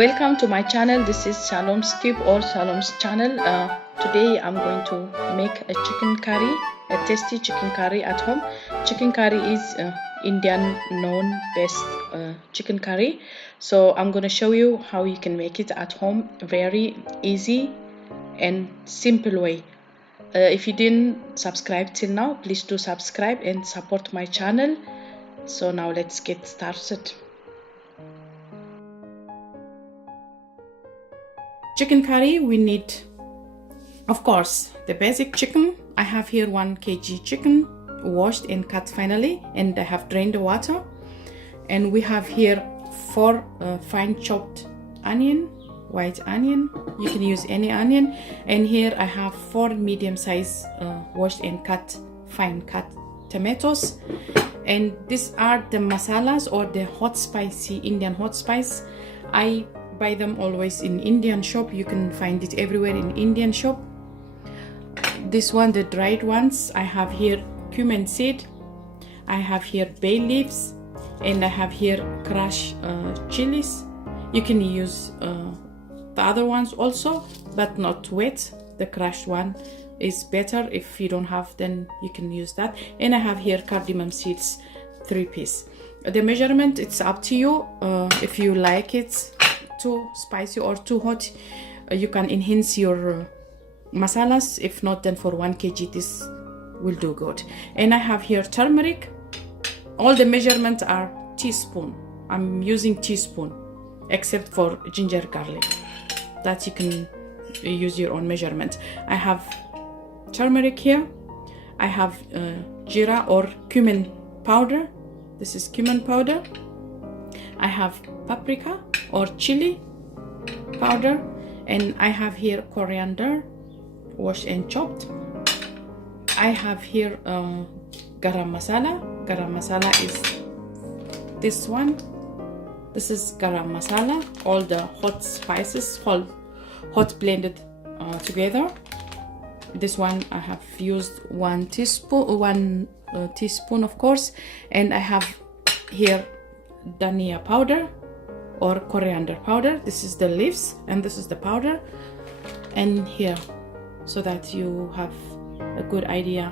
Welcome to my channel. This is Shalom's Tube or Shalom's channel. Today I'm going to make a chicken curry, a tasty chicken curry at home. Chicken curry is Indian known best chicken curry. So I'm going to show you how you can make it at home, very easy and simple way. If you didn't subscribe till now, please do subscribe and support my channel. So now let's get started. Chicken curry, we need, of course, the basic chicken. I have here 1 kg chicken, washed and cut finally, and I have drained the water. And we have here 4 fine chopped onion, white onion. You can use any onion. And here I have 4 medium size washed and cut, fine cut tomatoes. And these are the masalas or the hot spicy Indian hot spice. I buy them always in Indian shop. You can find it everywhere in Indian shop. This one, the dried ones, I have here cumin seed, I have here bay leaves, and I have here crushed chilies. You can use the other ones also, but not wet. The crushed one is better. If you don't have, then you can use that. And I have here cardamom seeds, 3 pieces. The measurement, it's up to you. If you like it too spicy or too hot, you can enhance your masalas. If not, then for 1 kg this will do good. And I have here turmeric. All the measurements are teaspoon. I'm using teaspoon, except for ginger garlic, that you can use your own measurement. I have turmeric here. I have jeera or cumin powder. This is cumin powder. I have paprika or chili powder, and I have here coriander, washed and chopped. I have here garam masala. Garam masala is this one. This is garam masala. All the hot spices, hot blended together. This one I have used 1 teaspoon, teaspoon of course. And I have here dhania powder or coriander powder. This is the leaves and this is the powder. And here, so that you have a good idea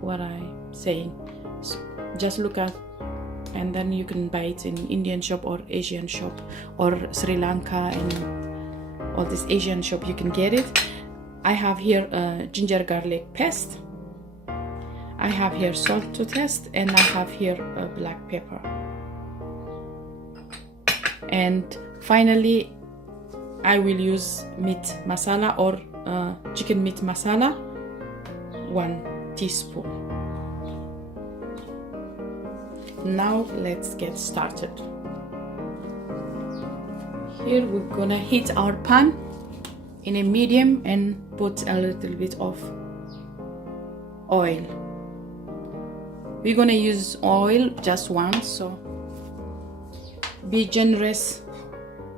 what I'm saying. So just look at, and then you can buy it in Indian shop or Asian shop or Sri Lanka and all this Asian shop, you can get it. I have here ginger garlic paste. I have here salt to taste, and I have here black pepper. And finally, I will use meat masala or chicken meat masala, 1 teaspoon. Now let's get started. Here we're gonna heat our pan in a medium and put a little bit of oil. We're gonna use oil just once, so be generous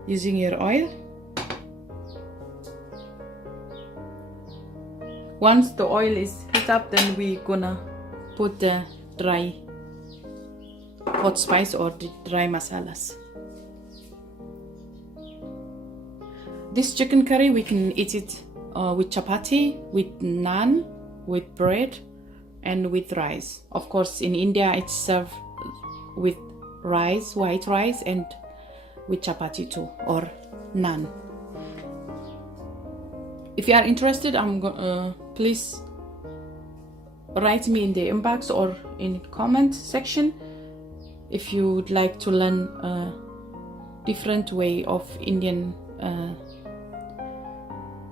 using your oil. Once the oil is heat up, then we're gonna put the dry hot spice or the dry masalas. This chicken curry, we can eat it with chapati, with naan, with bread, and with rice. Of course, in India, it's served with rice, white rice, and with chapati too, or naan. If you are interested, please write me in the inbox or in comment section if you would like to learn a different way of Indian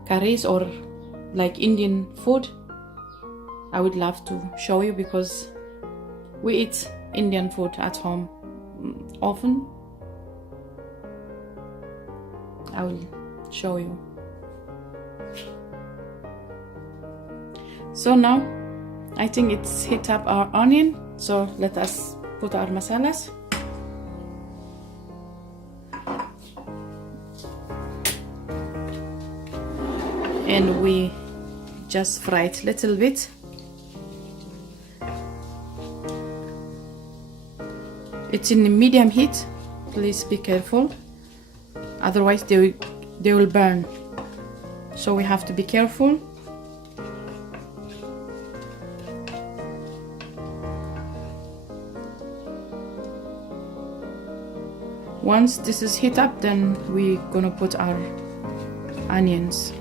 curries or like Indian food. I would love to show you, because we eat Indian food at home often. I will show you. So now I think it's heat up our onion, so let us put our masalas. And we just fry it a little bit. It's in medium heat, please be careful. otherwise they will burn. So we have to be careful. Once this is heat up, then we're gonna put our onions.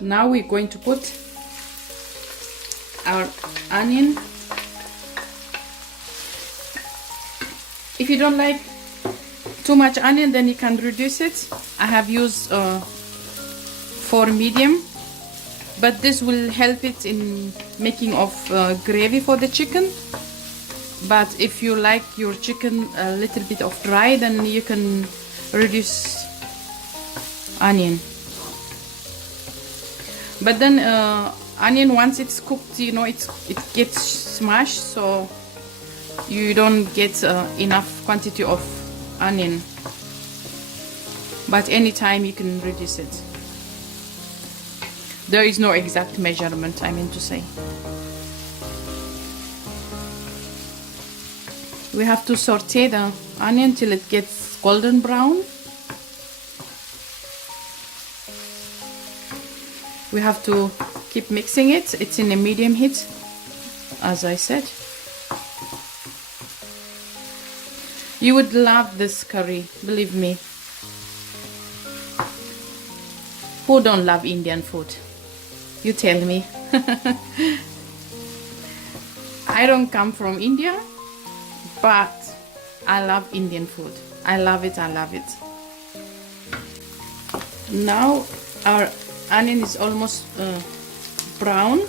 Now we're going to put our onion. If you don't like too much onion, then you can reduce it. I have used 4 medium, but this will help it in making of gravy for the chicken. But if you like your chicken a little bit of dry, then you can reduce onion. But then onion, once it's cooked, you know, it gets smashed, so you don't get enough quantity of onion. But anytime you can reduce it. There is no exact measurement, I mean to say. We have to saute the onion till it gets golden brown. We have to keep mixing it. It's in a medium heat, as I said. You would love this curry, believe me. Who don't love Indian food? You tell me. I don't come from India, but I love Indian food. I love it, I love it. Now our onion is almost brown.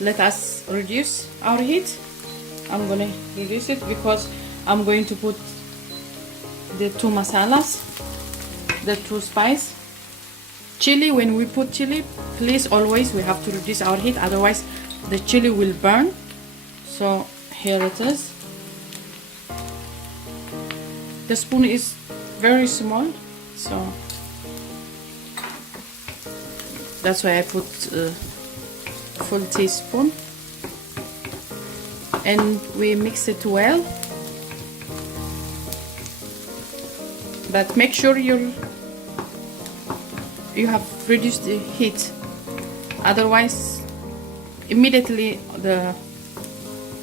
Let us reduce our heat. I'm gonna reduce it because I'm going to put the 2 masalas, the 2 spice. Chili, when we put chili, please always we have to reduce our heat, otherwise the chili will burn. So here it is. The spoon is very small, so that's why I put a full teaspoon, and we mix it well. But make sure you have reduced the heat, otherwise immediately the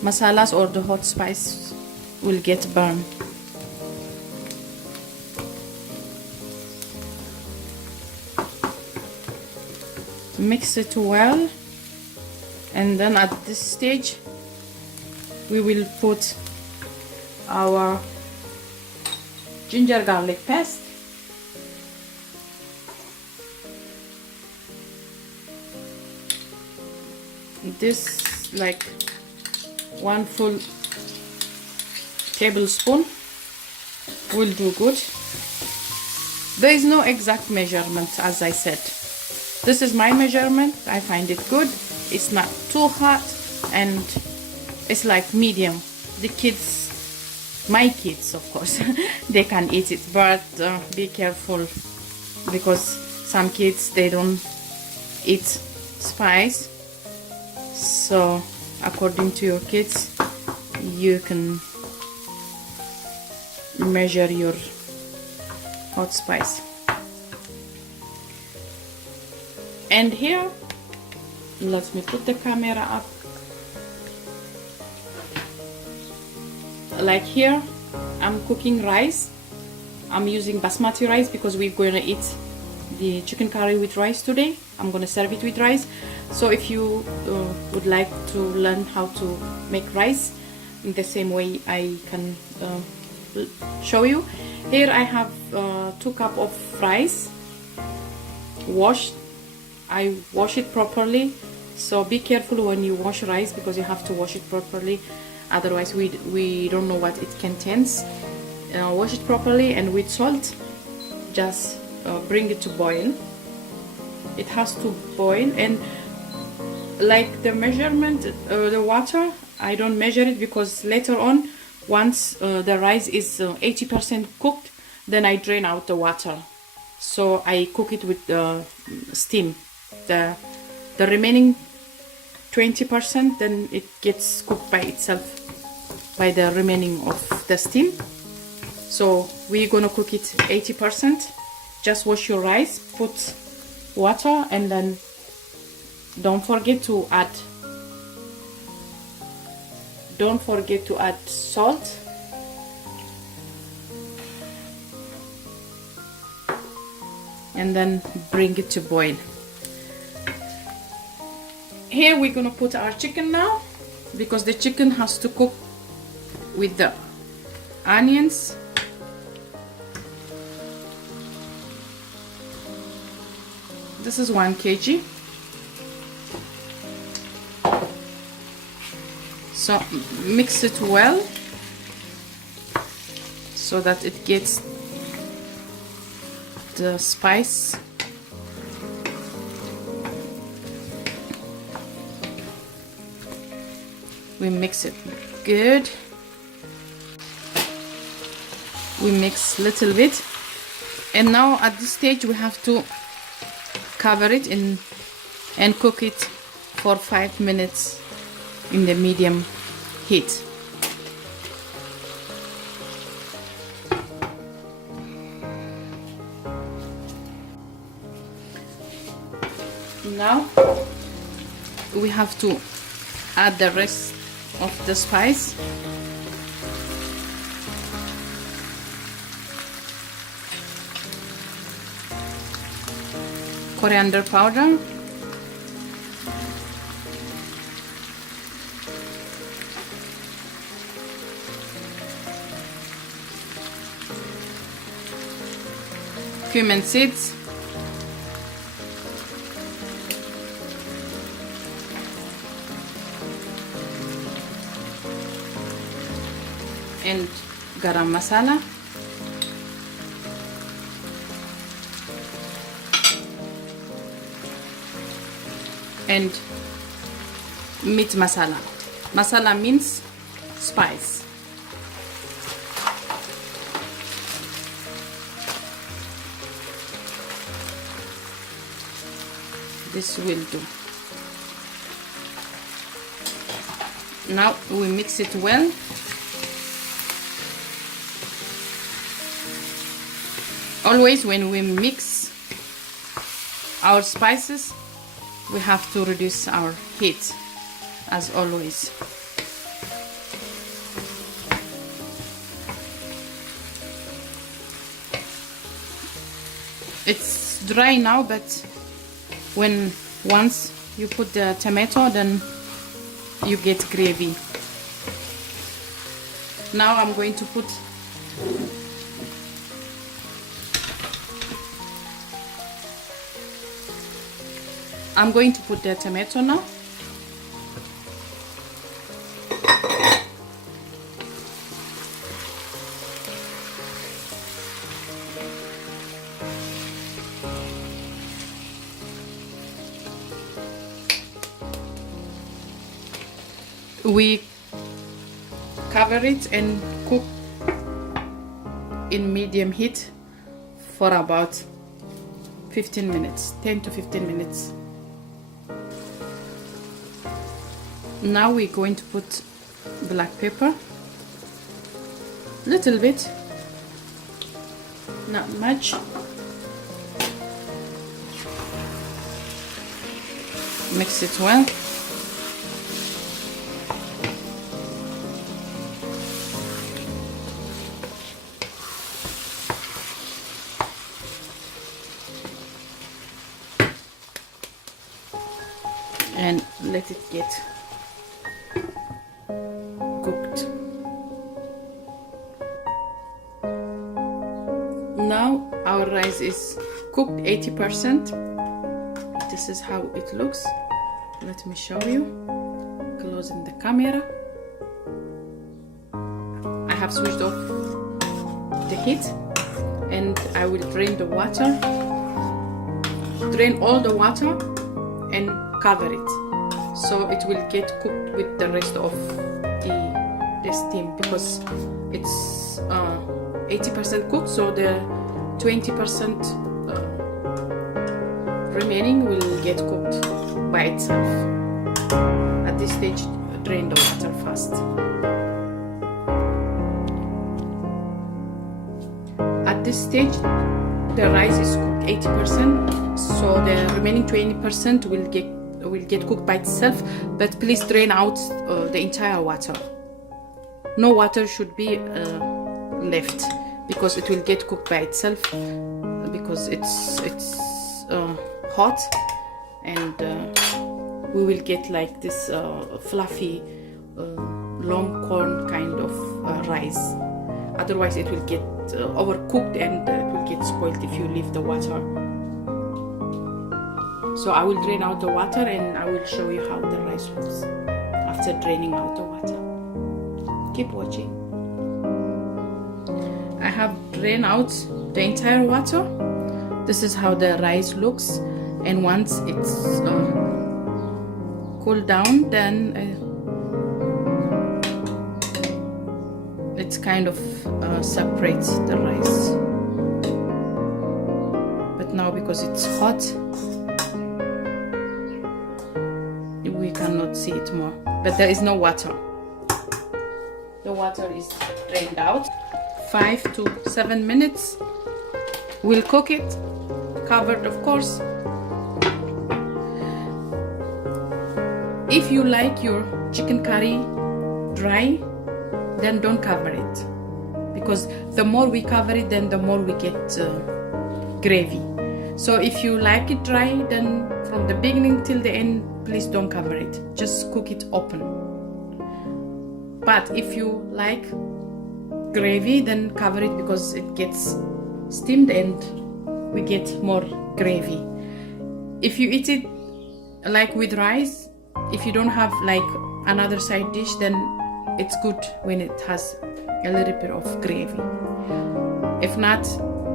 masalas or the hot spice will get burned. Mix it well, and then at this stage we will put our ginger garlic paste. This like 1 full tablespoon will do good. There is no exact measurement, as I said. This is my measurement. I find it good. It's not too hot, and it's like medium. The kids, my kids of course, they can eat it, but be careful, because some kids, they don't eat spice. So according to your kids, you can measure your hot spice. And here, let me put the camera up. Like here, I'm cooking rice. I'm using basmati rice because we're going to eat the chicken curry with rice today. I'm going to serve it with rice. So if you would like to learn how to make rice in the same way I can show you. Here I have 2 cups of rice, washed. I wash it properly, so be careful when you wash rice, because you have to wash it properly, otherwise we don't know what it contains. Wash it properly, and with salt just bring it to boil. It has to boil, and like the measurement, the water, I don't measure it, because later on, once the rice is 80% cooked, then I drain out the water. So I cook it with steam. The remaining 20%, then it gets cooked by itself by the remaining of the steam. So we're gonna cook it 80%. Just wash your rice, put water, and then don't forget to add salt. And then bring it to boil. Here we're gonna put our chicken now, because the chicken has to cook with the onions. This is 1 kg. So mix it well so that it gets the spice. We mix it good. We mix a little bit, and now at this stage we have to cover it and cook it for 5 minutes in the medium heat. Now we have to add the rest of the spice. Coriander powder, cumin seeds, and garam masala. And meat masala. Masala means spice. This will do. Now we mix it well. Always when we mix our spices, we have to reduce our heat, as always. It's dry now, but once you put the tomato, then you get gravy. Now I'm going to put the tomato now. We cover it and cook in medium heat for about 15 minutes, 10 to 15 minutes. Now we're going to put black pepper, little bit, not much. Mix it well. And let it get cooked. Now our rice is cooked 80%. This is how it looks. Let me show you. Closing the camera. I have switched off the heat and I will drain the water. Drain all the water and cover it, so it will get cooked with the rest of the steam, because it's 80% cooked, so the 20% remaining will get cooked by itself. At this stage, drain the water first. At this stage, the rice is cooked 80%, so the remaining 20% will get cooked by itself. But please drain out the entire water. No water should be left, because it will get cooked by itself, because it's hot, and we will get like this fluffy long corn kind of rice. Otherwise it will get overcooked, and it will get spoiled if you leave the water. So I will drain out the water, and I will show you how the rice looks after draining out the water. Keep watching. I have drained out the entire water. This is how the rice looks, and once it's cooled down, then it's kind of separates the rice. But now, because it's hot, we cannot see it more. But there is no water. The water is drained out. 5 to 7 minutes. We'll cook it, covered of course. If you like your chicken curry dry, then don't cover it, because the more we cover it, then the more we get gravy. So if you like it dry, then from the beginning till the end, please don't cover it, just cook it open. But if you like gravy, then cover it, because it gets steamed and we get more gravy. If you eat it like with rice, if you don't have like another side dish, then it's good when it has a little bit of gravy. If not,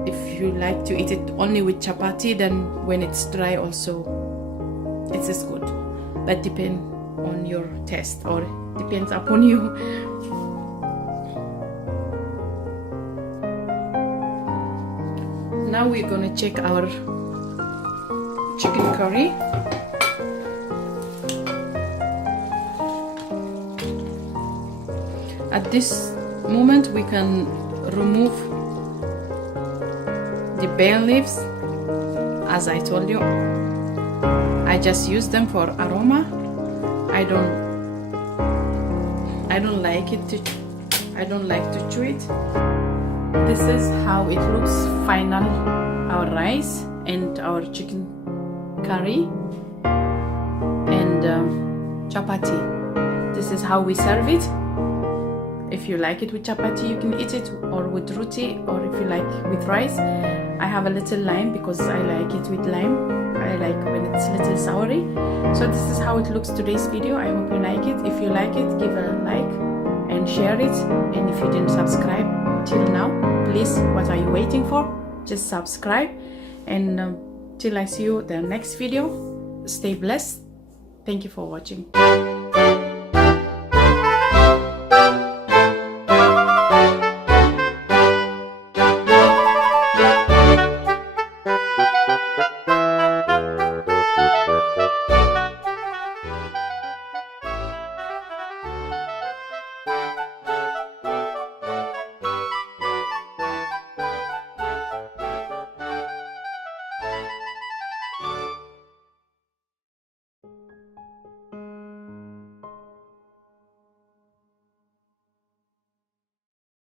if you like to eat it only with chapati, then when it's dry also it's as good. But depend on your taste, or depends upon you. Now we're gonna check our chicken curry. At this moment, we can remove the bay leaves. As I told you, I just use them for aroma. I don't like to chew it. This is how it looks final, our rice and our chicken curry and chapati. This is how we serve it. If you like it with chapati, you can eat it, or with roti, or if you like with rice. I have a little lime, because I like it with lime. I like when it's a little soury. So this is how it looks today's video. I hope you like it. If you like it, give a like and share it. And if you didn't subscribe till now, please, what are you waiting for? Just subscribe. And till I see you the next video, stay blessed. Thank you for watching.